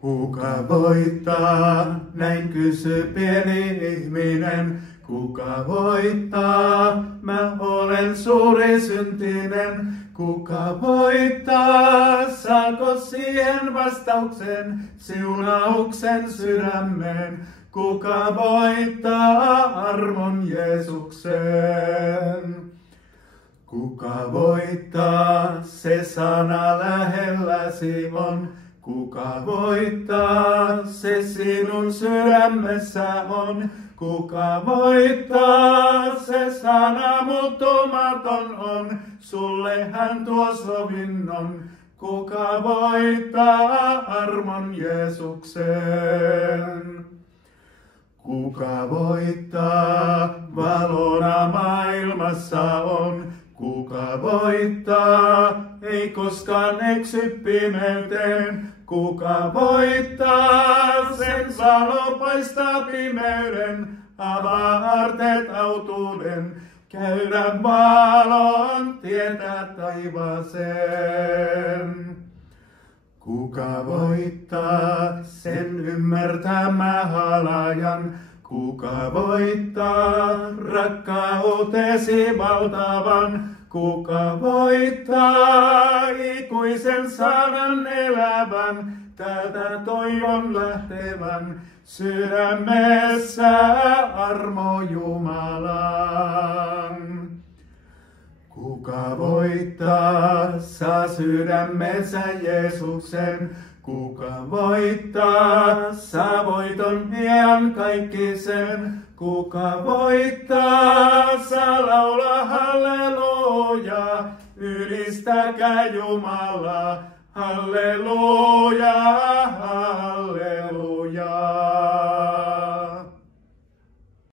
Kuka voittaa, näin kysyy pieni ihminen. Kuka voittaa, mä olen suuri syntinen. Kuka voittaa, saako siihen vastauksen, siunauksen sydämeen? Kuka voittaa armon Jeesuksen? Kuka voittaa, se sana lähelläsi on. Kuka voittaa, se sinun sydämessä on. Kuka voittaa, se sana muuttumaton on. Sulle hän tuo sovinnon. Kuka voittaa armon Jeesuksen? Kuka voittaa, valona maailmassa on. Kuka voittaa, ei koskaan eksy pimeyteen. Kuka voittaa, sen valo paistaa pimeyden, avaa aarteet autuuden, käydä valon tietä taivaaseen. Kuka voittaa, sen ymmärtää mä halajan. Kuka voittaa, rakkautesi valtavan. Kuka voittaa, ikuisen sanan elävän, täältä toivon lähtevän, sydämessä armo Jumalan. Kuka voittaa, saa sydämensä Jeesuksen. Kuka voittaa, saa voiton iankaikkisen. Kuka voittaa, saa laulaa halleluja, ylistäkää Jumalaa, halleluja,